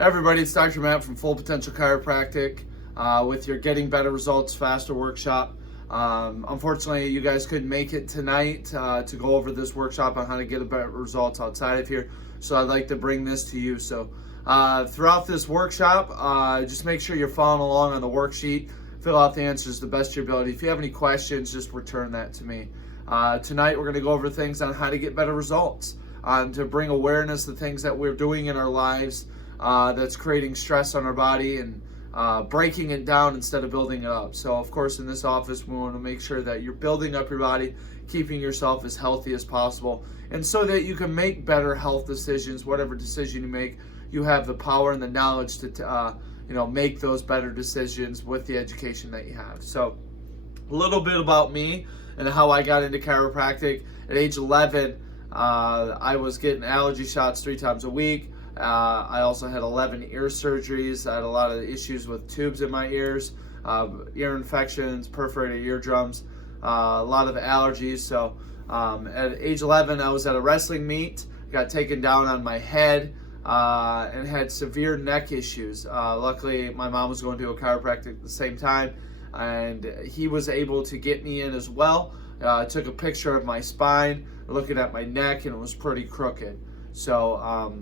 Hey everybody, it's Dr. Matt from Full Potential Chiropractic with your Getting Better Results Faster workshop. Unfortunately, you guys couldn't make it tonight to go over this workshop on how to get better results outside of here, so I'd like to bring this to you. So throughout this workshop, just make sure you're following along on the worksheet. Fill out the answers to the best of your ability. If you have any questions, just return that to me. Tonight, we're going to go over things on how to get better results, to bring awareness to things that we're doing in our lives that's creating stress on our body and breaking it down instead of building it up. So of course in this office we want to make sure that you're building up your body, keeping yourself as healthy as possible, and so that you can make better health decisions. Whatever decision you make, you have the power and the knowledge to make those better decisions with the education that you have. So a little bit about me and how I got into chiropractic. At age 11, I was getting allergy shots 3 times a week. I also had 11 ear surgeries. I had a lot of issues with tubes in my ears, ear infections, perforated eardrums, a lot of allergies. So at age 11, I was at a wrestling meet, got taken down on my head, and had severe neck issues. Luckily, my mom was going to a chiropractic at the same time, and he was able to get me in as well. Took a picture of my spine, looking at my neck, and it was pretty crooked. So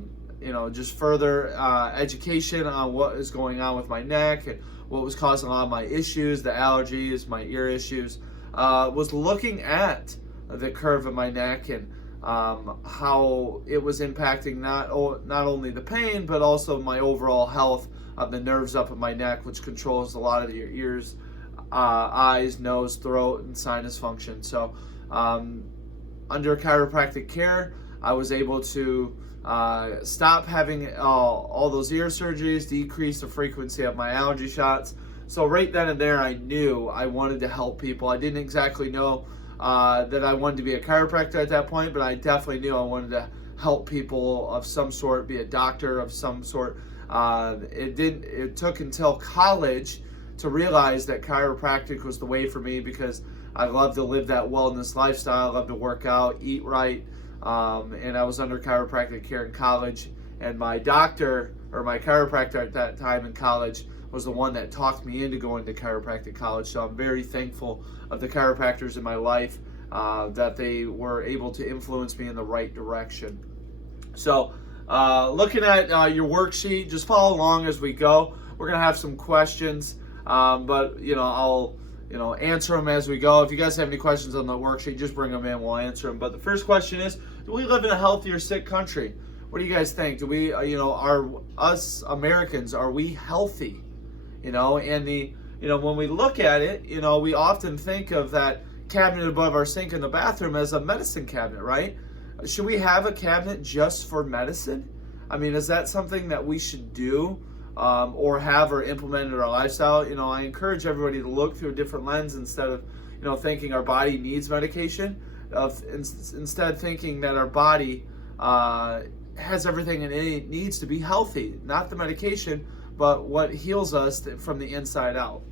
just further education on what is going on with my neck and what was causing a lot of my issues, the allergies, my ear issues, was looking at the curve of my neck and how it was impacting not only the pain, but also my overall health of the nerves up in my neck, which controls a lot of your ears, eyes, nose, throat, and sinus function. So under chiropractic care, I was able to stop having all those ear surgeries, decrease the frequency of my allergy shots. So right then and there, I knew I wanted to help people. I didn't exactly know that I wanted to be a chiropractor at that point, but I definitely knew I wanted to help people of some sort, be a doctor of some sort. It took until college to realize that chiropractic was the way for me, because I love to live that wellness lifestyle. I love to work out, eat right. And I was under chiropractic care in college, and my doctor, or my chiropractor at that time in college, was the one that talked me into going to chiropractic college. So I'm very thankful of the chiropractors in my life, that they were able to influence me in the right direction. So looking at your worksheet, just follow along as we go. We're going to have some questions, but I'll answer them as we go. If you guys have any questions on the worksheet, just bring them in, we'll answer them. But the first question is, do we live in a healthy or sick country? What do you guys think? Do we, are us Americans, are we healthy? And when we look at it, we often think of that cabinet above our sink in the bathroom as a medicine cabinet, right? Should we have a cabinet just for medicine? I mean, is that something that we should do? Or have or implement in our lifestyle? I encourage everybody to look through a different lens instead of, thinking our body needs medication. Instead thinking that our body has everything it needs to be healthy. Not the medication, but what heals us from the inside out.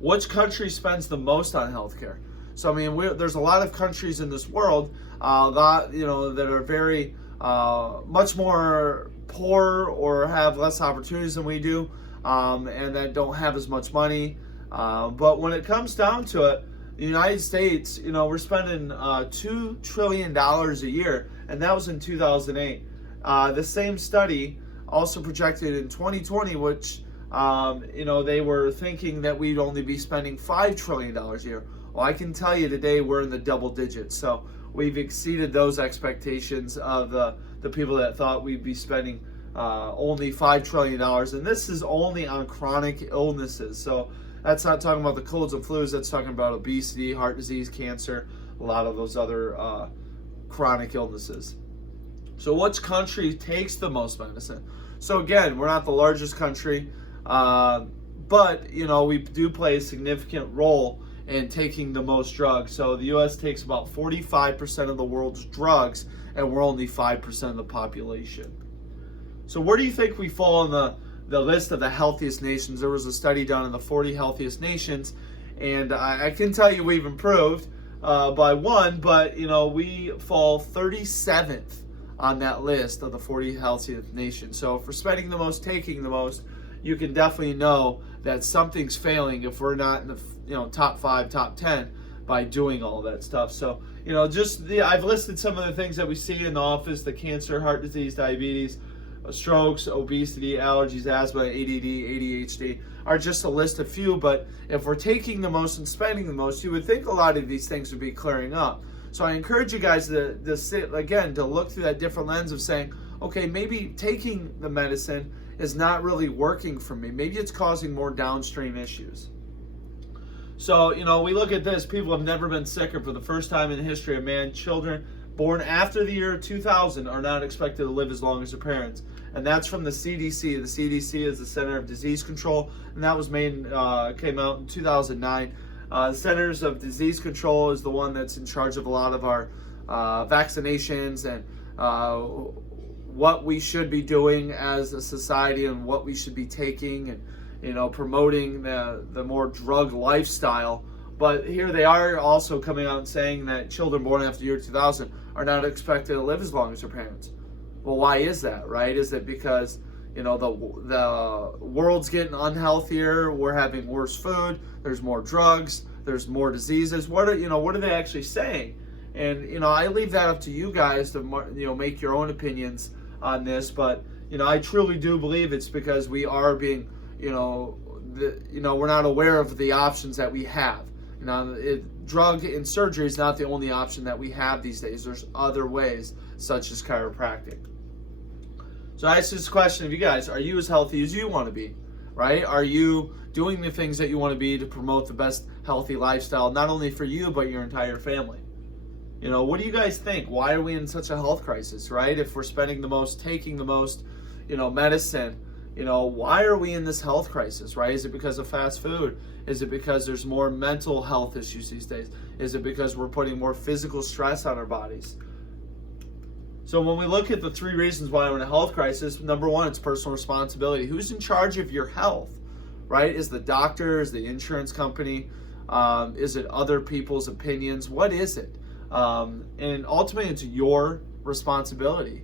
Which country spends the most on healthcare? So, there's a lot of countries in this world that are very much more poor or have less opportunities than we do, and that don't have as much money. But when it comes down to it, the United States, we're spending $2 trillion a year, and that was in 2008. The same study also projected in 2020, which they were thinking that we'd only be spending $5 trillion a year. Well, I can tell you today we're in the double digits. So we've exceeded those expectations of the people that thought we'd be spending only $5 trillion. And this is only on chronic illnesses. So that's not talking about the colds and flus. That's talking about obesity, heart disease, cancer, a lot of those other chronic illnesses. So which country takes the most medicine? So again, we're not the largest country, but we do play a significant role in taking the most drugs. So the U.S. takes about 45% of the world's drugs, and we're only 5% of the population. So where do you think we fall on the list of the healthiest nations? There was a study done on the 40 healthiest nations, and I can tell you we've improved by one, but we fall 37th on that list of the 40 healthiest nations. So if we're spending the most, taking the most, you can definitely know that something's failing if we're not in the top 5, top 10 by doing all that stuff. So I've listed some of the things that we see in the office: the cancer, heart disease, diabetes, strokes, obesity, allergies, asthma, ADD, ADHD are just a list of few. But if we're taking the most and spending the most, you would think a lot of these things would be clearing up. So I encourage you guys to sit again, to look through that different lens of saying, okay, maybe taking the medicine is not really working for me. Maybe it's causing more downstream issues. So, we look at this. People have never been sicker. For the first time in the history of man, children born after the year 2000 are not expected to live as long as their parents. And that's from the CDC. The CDC is the Center of Disease Control, and that was came out in 2009. The Centers of Disease Control is the one that's in charge of a lot of our vaccinations and what we should be doing as a society and what we should be taking, and promoting the more drug lifestyle. But here they are also coming out and saying that children born after the year 2000 are not expected to live as long as their parents. Well, why is that, right? Is it because the world's getting unhealthier, we're having worse food, there's more drugs, there's more diseases? What are they actually saying? And I leave that up to you guys to make your own opinions on this. But I truly do believe it's because we are being we're not aware of the options that we have. Drug and surgery is not the only option that we have these days. There's other ways, such as chiropractic. So I ask this question of you guys: are you as healthy as you want to be? Right? Are you doing the things that you want to be to promote the best healthy lifestyle, not only for you, but your entire family? What do you guys think? Why are we in such a health crisis, right? If we're spending the most, taking the most, medicine, why are we in this health crisis, right? Is it because of fast food? Is it because there's more mental health issues these days? Is it because we're putting more physical stress on our bodies? So when we look at the 3 reasons why we're in a health crisis, number 1, it's personal responsibility. Who's in charge of your health, right? Is the doctor? Is the insurance company? Is it other people's opinions? What is it? And ultimately, it's your responsibility,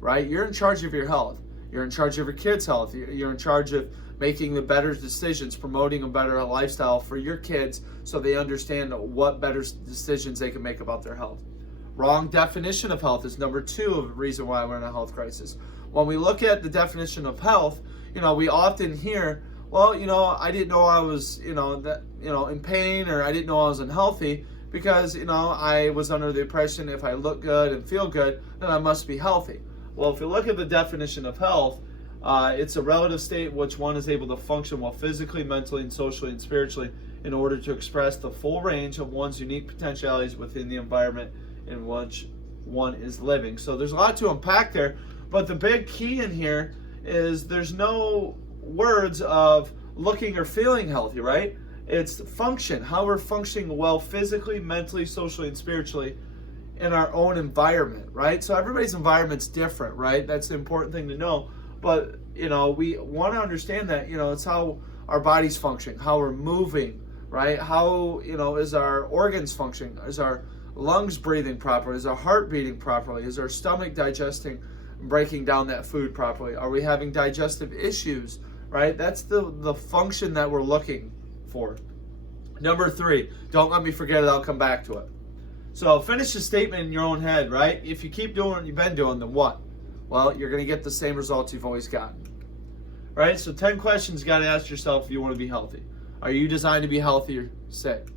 right? You're in charge of your health. You're in charge of your kids' health. You're in charge of making the better decisions, promoting a better lifestyle for your kids so they understand what better decisions they can make about their health. Wrong definition of health is number 2 of the reason why we're in a health crisis. When we look at the definition of health, we often hear, well, I didn't know I was, in pain, or I didn't know I was unhealthy because, I was under the impression if I look good and feel good, then I must be healthy. Well, if you look at the definition of health, it's a relative state in which one is able to function well physically, mentally, and socially and spiritually in order to express the full range of one's unique potentialities within the environment in which one is living. So there's a lot to unpack there, but the big key in here is there's no words of looking or feeling healthy, right? It's function, how we're functioning well physically, mentally, socially, and spiritually in our own environment, right? So everybody's environment's different, right? That's the important thing to know. But, we want to understand that, it's how our body's functioning, how we're moving, right? How, is our organs functioning? Is our lungs breathing properly? Is our heart beating properly? Is our stomach digesting and breaking down that food properly? Are we having digestive issues, right? That's the function that we're looking for. Number 3, don't let me forget it, I'll come back to it. So finish the statement in your own head, right? If you keep doing what you've been doing, then what? Well, you're going to get the same results you've always gotten, right? So 10 questions you got to ask yourself if you want to be healthy. Are you designed to be healthy or sick?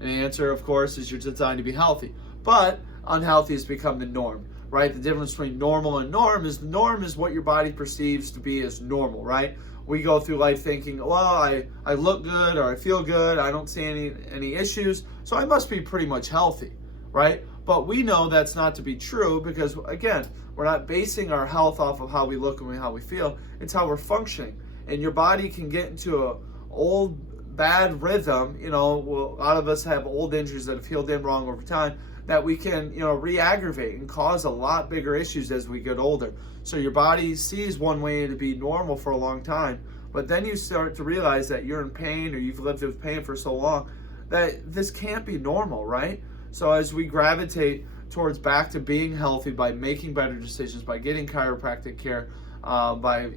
And the answer, of course, is you're designed to be healthy. But unhealthy has become the norm, right? The difference between normal and norm is what your body perceives to be as normal, right? We go through life thinking, well, I look good or I feel good, I don't see any issues, so I must be pretty much healthy, right? But we know that's not to be true because, again, we're not basing our health off of how we look and how we feel. It's how we're functioning. And your body can get into a old bad rhythm. A lot of us have old injuries that have healed in wrong over time that we can, re-aggravate and cause a lot bigger issues as we get older. So your body sees one way to be normal for a long time, but then you start to realize that you're in pain or you've lived with pain for so long that this can't be normal, right? So as we gravitate towards back to being healthy by making better decisions, by getting chiropractic care, by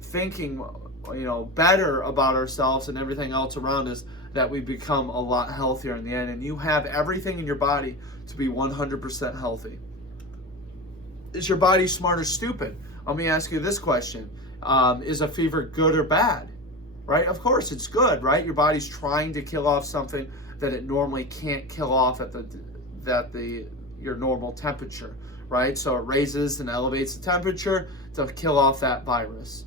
thinking better about ourselves and everything else around us, that we become a lot healthier in the end. And you have everything in your body to be 100% healthy. Is your body smart or stupid? Let me ask you this question. Is a fever good or bad? Right? Of course it's good, right? Your body's trying to kill off something that it normally can't kill off at your normal temperature, right? So it raises and elevates the temperature to kill off that virus.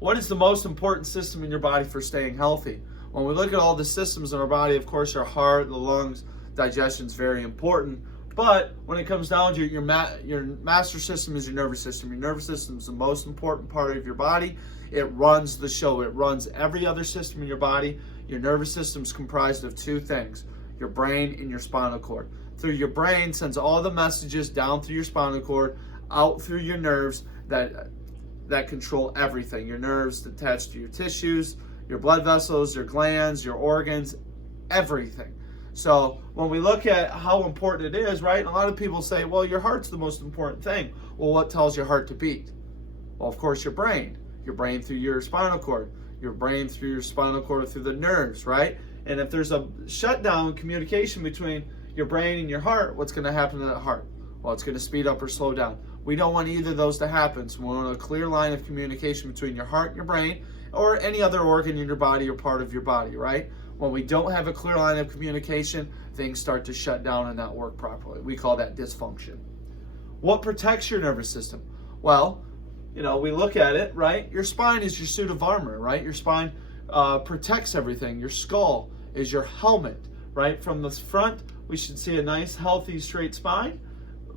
What is the most important system in your body for staying healthy? When we look at all the systems in our body, of course, your heart, the lungs, digestion is very important. But when it comes down to your master system is your nervous system. Your nervous system is the most important part of your body. It runs the show. It runs every other system in your body. Your nervous system is comprised of two things, your brain and your spinal cord. Through your brain sends all the messages down through your spinal cord, out through your nerves that control everything. Your nerves attached to your tissues, your blood vessels, your glands, your organs, everything. So when we look at how important it is, right? And a lot of people say, well, your heart's the most important thing. Well, what tells your heart to beat? Well, of course, your brain. Your brain through your spinal cord. Your brain through your spinal cord through the nerves, right? And if there's a shutdown in communication between your brain and your heart, what's going to happen to that heart? Well, it's going to speed up or slow down. We don't want either of those to happen. So we want a clear line of communication between your heart and your brain, or any other organ in your body or part of your body, right? When we don't have a clear line of communication, things start to shut down and not work properly. We call that dysfunction. What protects your nervous system? Well, we look at it, right? Your spine is your suit of armor, right? Your spine protects everything. Your skull is your helmet, right? From the front, we should see a nice, healthy, straight spine,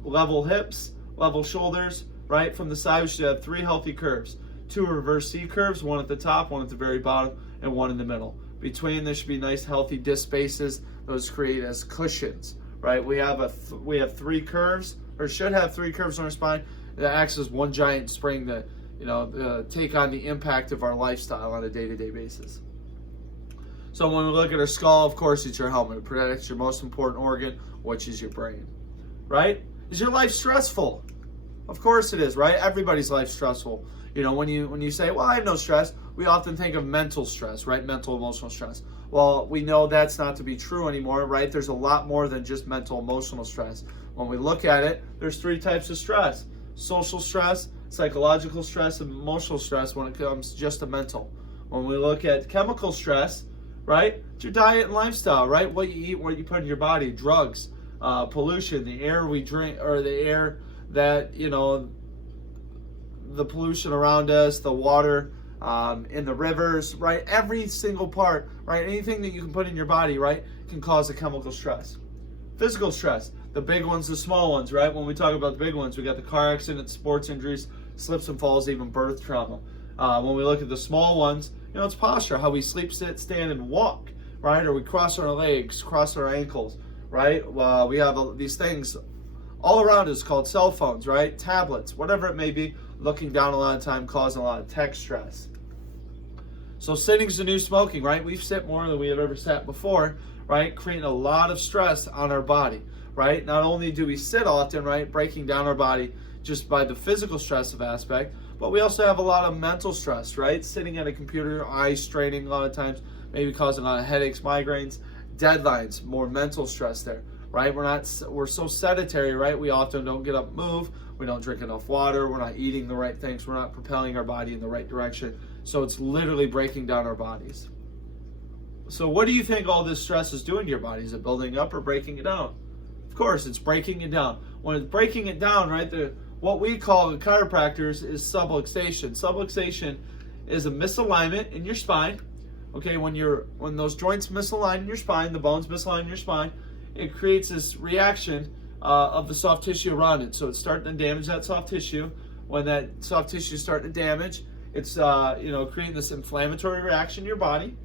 level hips, level shoulders, right? From the side, we should have 3 healthy curves. 2 reverse C curves, 1 at the top, 1 at the very bottom, and 1 in the middle. Between, there should be nice, healthy disc spaces. Those create as cushions, right? We have 3 curves, or should have 3 curves on our spine that acts as one giant spring to, take on the impact of our lifestyle on a day-to-day basis. So when we look at our skull, of course, it's your helmet. It protects your most important organ, which is your brain, right? Is your life stressful? Of course it is, right? Everybody's life's stressful. When you say, well, I have no stress, we often think of mental stress, right? Mental, emotional stress. Well, we know that's not to be true anymore, right? There's a lot more than just mental, emotional stress. When we look at it, there's 3 types of stress: social stress, psychological stress, and emotional stress when it comes just to mental. When we look at chemical stress, right? It's your diet and lifestyle, right? What you eat, what you put in your body, drugs, pollution, the air we drink, or the air that, the pollution around us, the water in the rivers, right? Every single part, right? Anything that you can put in your body, right, can cause a chemical stress. Physical stress, the big ones, the small ones, right? When we talk about the big ones, we got the car accidents, sports injuries, slips and falls, even birth trauma. When we look at the small ones, it's posture, how we sleep, sit, stand, and walk, right? Or we cross our legs, cross our ankles, right? We have these things all around us called cell phones, right? Tablets, whatever it may be, looking down a lot of time, causing a lot of tech stress. So sitting's the new smoking, right? We've sit more than we have ever sat before, right? Creating a lot of stress on our body, right? Not only do we sit often, right, breaking down our body just by the physical stress of aspect, but we also have a lot of mental stress, right? Sitting at a computer, eye straining a lot of times, maybe causing a lot of headaches, migraines, deadlines, more mental stress there, right? We're so sedentary, right? We often don't get up and move. We don't drink enough water. We're not eating the right things. We're not propelling our body in the right direction. So it's literally breaking down our bodies. So what do you think all this stress is doing to your body? Is it building up or breaking it down? Of course, it's breaking it down. When it's breaking it down, right, what we call the chiropractors is subluxation. Subluxation is a misalignment in your spine. Okay, when those joints misalign in your spine, the bones misalign in your spine, it creates this reaction of the soft tissue around it. So it's starting to damage that soft tissue. When that soft tissue is starting to damage, it's creating this inflammatory reaction in your body.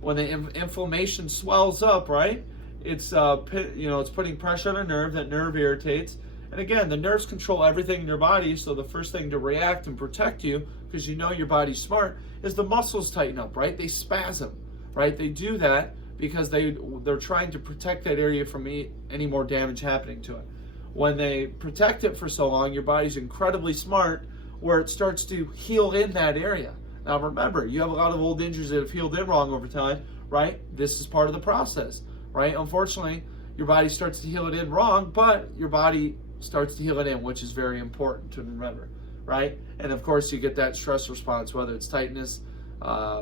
When the inflammation swells up, right, it's putting pressure on a nerve. That nerve irritates. And again, the nerves control everything in your body, so the first thing to react and protect you, because your body's smart, is the muscles tighten up, right? They spasm, right? They do that Because they're trying to protect that area from any more damage happening to it. When they protect it for so long, your body's incredibly smart where it starts to heal in that area. Now remember, you have a lot of old injuries that have healed in wrong over time, right? This is part of the process, right? Unfortunately, your body starts to heal it in wrong, but your body starts to heal it in, which is very important to remember, right? And of course, you get that stress response, whether it's tightness,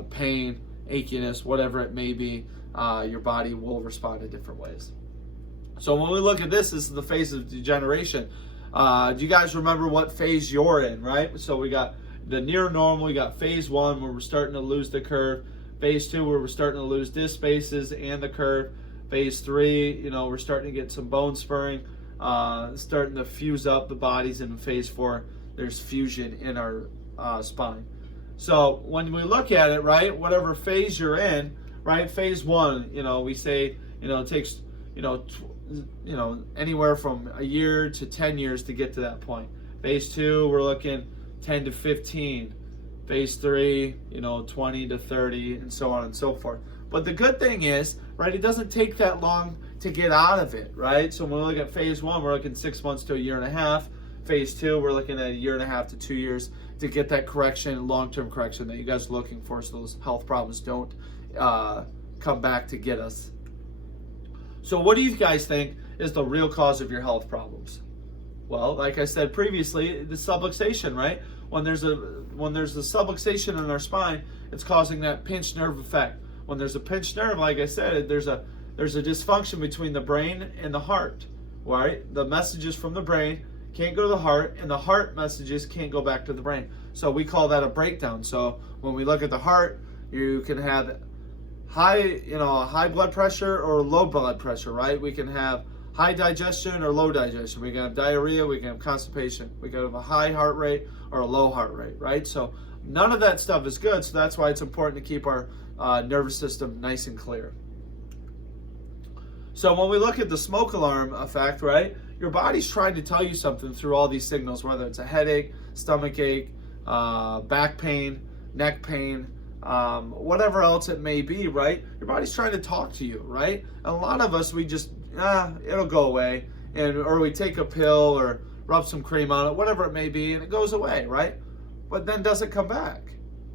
pain, achiness, whatever it may be, your body will respond in different ways. So when we look at this is the phase of degeneration. Do you guys remember what phase you're in, right? So we got the near normal, we got phase 1 where we're starting to lose the curve, phase 2 where we're starting to lose disc spaces and the curve, phase 3, we're starting to get some bone spurring, starting to fuse up the bodies, and in phase 4 there's fusion in our spine. So when we look at it, right, whatever phase you're in, right, phase 1, we say, it takes, anywhere from a year to 10 years to get to that point. Phase 2, we're looking 10 to 15. Phase 3, 20 to 30, and so on and so forth. But the good thing is, right, it doesn't take that long to get out of it, right? So when we look at phase 1, we're looking 6 months to a year and a half. Phase 2, we're looking at a year and a half to 2 years to get that correction, long-term correction that you guys are looking for, so those health problems don't come back to get us. So what do you guys think is the real cause of your health problems? Well, like I said previously, the subluxation, right? When there's a subluxation in our spine, it's causing that pinched nerve effect. When there's a pinched nerve, like I said, there's a dysfunction between the brain and the heart, right? The messages from the brain can't go to the heart, and the heart messages can't go back to the brain. So we call that a breakdown. So when we look at the heart, you can have high blood pressure or low blood pressure, right? We can have high digestion or low digestion. We can have diarrhea, we can have constipation. We can have a high heart rate or a low heart rate, right? So none of that stuff is good. So that's why it's important to keep our nervous system nice and clear. So when we look at the smoke alarm effect, right? Your body's trying to tell you something through all these signals, whether it's a headache, stomach ache, back pain, neck pain, whatever else it may be, right? Your body's trying to talk to you, right? And a lot of us, we just, it'll go away, or we take a pill or rub some cream on it, whatever it may be, and it goes away, right? But then does it come back?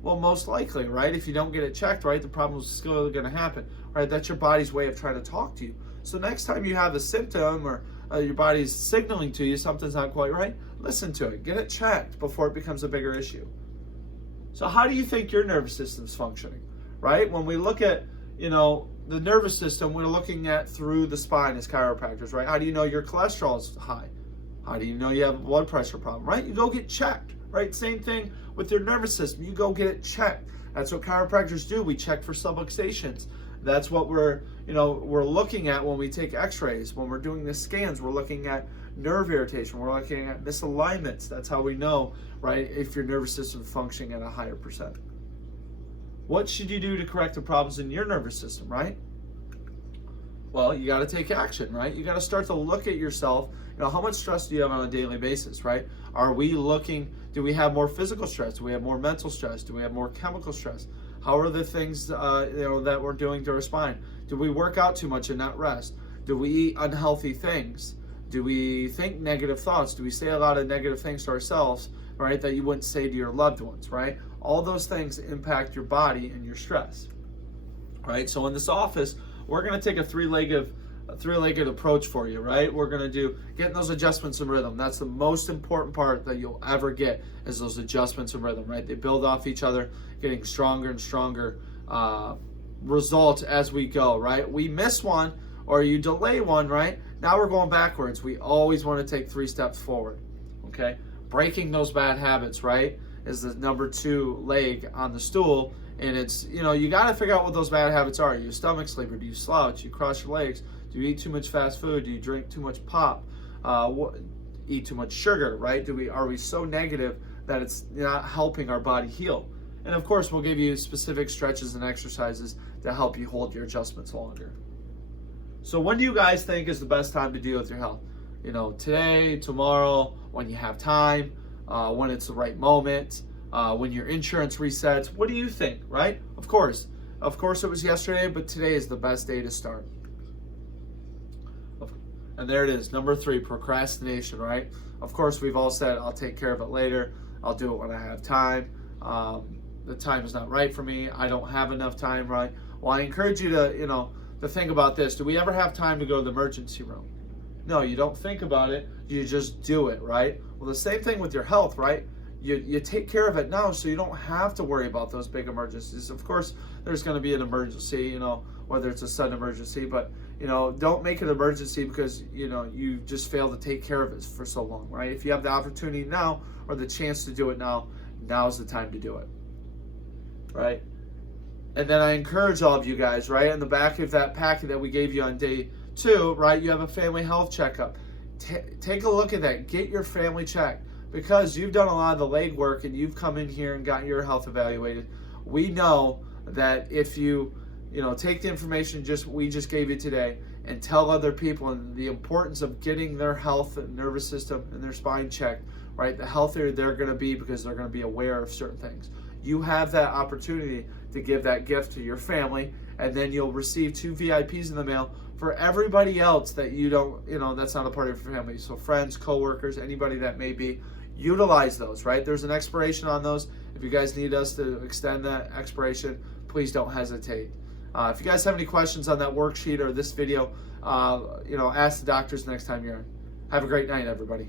Well, most likely, right? If you don't get it checked, right, the problem's still going to happen, right? That's your body's way of trying to talk to you. So next time you have a symptom or your body's signaling to you something's not quite right, listen to it. Get it checked before it becomes a bigger issue. So how do you think your nervous system's functioning, right? When we look at, the nervous system, we're looking at through the spine as chiropractors, right? How do you know your cholesterol is high? How do you know you have a blood pressure problem, right? You go get checked, right? Same thing with your nervous system. You go get it checked. That's what chiropractors do. We check for subluxations. That's what we're looking at when we take x-rays. When we're doing the scans, we're looking at nerve irritation. We're looking at misalignments. That's how we know, right, if your nervous system is functioning at a higher percent. What should you do to correct the problems in your nervous system, right? Well, you got to take action, right? You got to start to look at yourself. How much stress do you have on a daily basis, right? Do we have more physical stress? Do we have more mental stress? Do we have more chemical stress? How are the things that we're doing to our spine? Do we work out too much and not rest? Do we eat unhealthy things? Do we think negative thoughts? Do we say a lot of negative things to ourselves, right, that you wouldn't say to your loved ones, right? All those things impact your body and your stress, right? So in this office, we're going to take a three-legged approach for you, right? We're going to do getting those adjustments in rhythm. That's the most important part that you'll ever get, is those adjustments in rhythm, right? They build off each other, getting stronger and stronger results as we go, right? We miss one or you delay one, right? Now we're going backwards. We always want to take 3 steps forward, okay? Breaking those bad habits, right, is the number 2 leg on the stool. And it's, you got to figure out what those bad habits are. Are you a stomach sleeper? Do you slouch? Do you cross your legs? Do you eat too much fast food? Do you drink too much pop? Eat too much sugar, right? Are we so negative that it's not helping our body heal? And of course, we'll give you specific stretches and exercises to help you hold your adjustments longer. So when do you guys think is the best time to deal with your health? Today, tomorrow, when you have time, when it's the right moment, when your insurance resets. What do you think, right? Of course, Of course, it was yesterday, but today is the best day to start. And there it is, number 3, procrastination, right? Of course, we've all said, I'll take care of it later. I'll do it when I have time. The time is not right for me. I don't have enough time, right? Well, I encourage you to, to think about this. Do we ever have time to go to the emergency room? No, you don't think about it. You just do it, right? Well, the same thing with your health, right? You take care of it now so you don't have to worry about those big emergencies. Of course, there's going to be an emergency, whether it's a sudden emergency, but, don't make it an emergency because, you just failed to take care of it for so long, right? If you have the opportunity now or the chance to do it now, now's the time to do it, right? And then I encourage all of you guys, right, in the back of that packet that we gave you on day 2, right, you have a family health checkup. Take a look at that. Get your family checked because you've done a lot of the legwork and you've come in here and gotten your health evaluated. We know that if you, take the information we just gave you today and tell other people and the importance of getting their health and nervous system and their spine checked, right, the healthier they're going to be because they're going to be aware of certain things. You have that opportunity to give that gift to your family, and then you'll receive 2 VIPs in the mail for everybody else that you don't, that's not a part of your family. So friends, coworkers, anybody that may be, utilize those, right? There's an expiration on those. If you guys need us to extend that expiration, please don't hesitate. If you guys have any questions on that worksheet or this video, ask the doctors next time you're in. Have a great night, everybody.